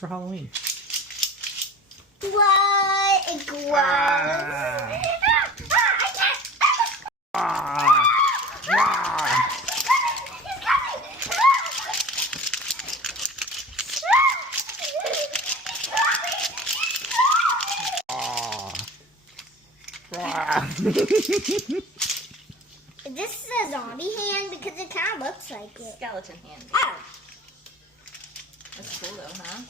for Halloween? What? It glows. Is this a zombie hand? Because it kind of looks like it. Skeleton hand. Oh. That's cool though, huh?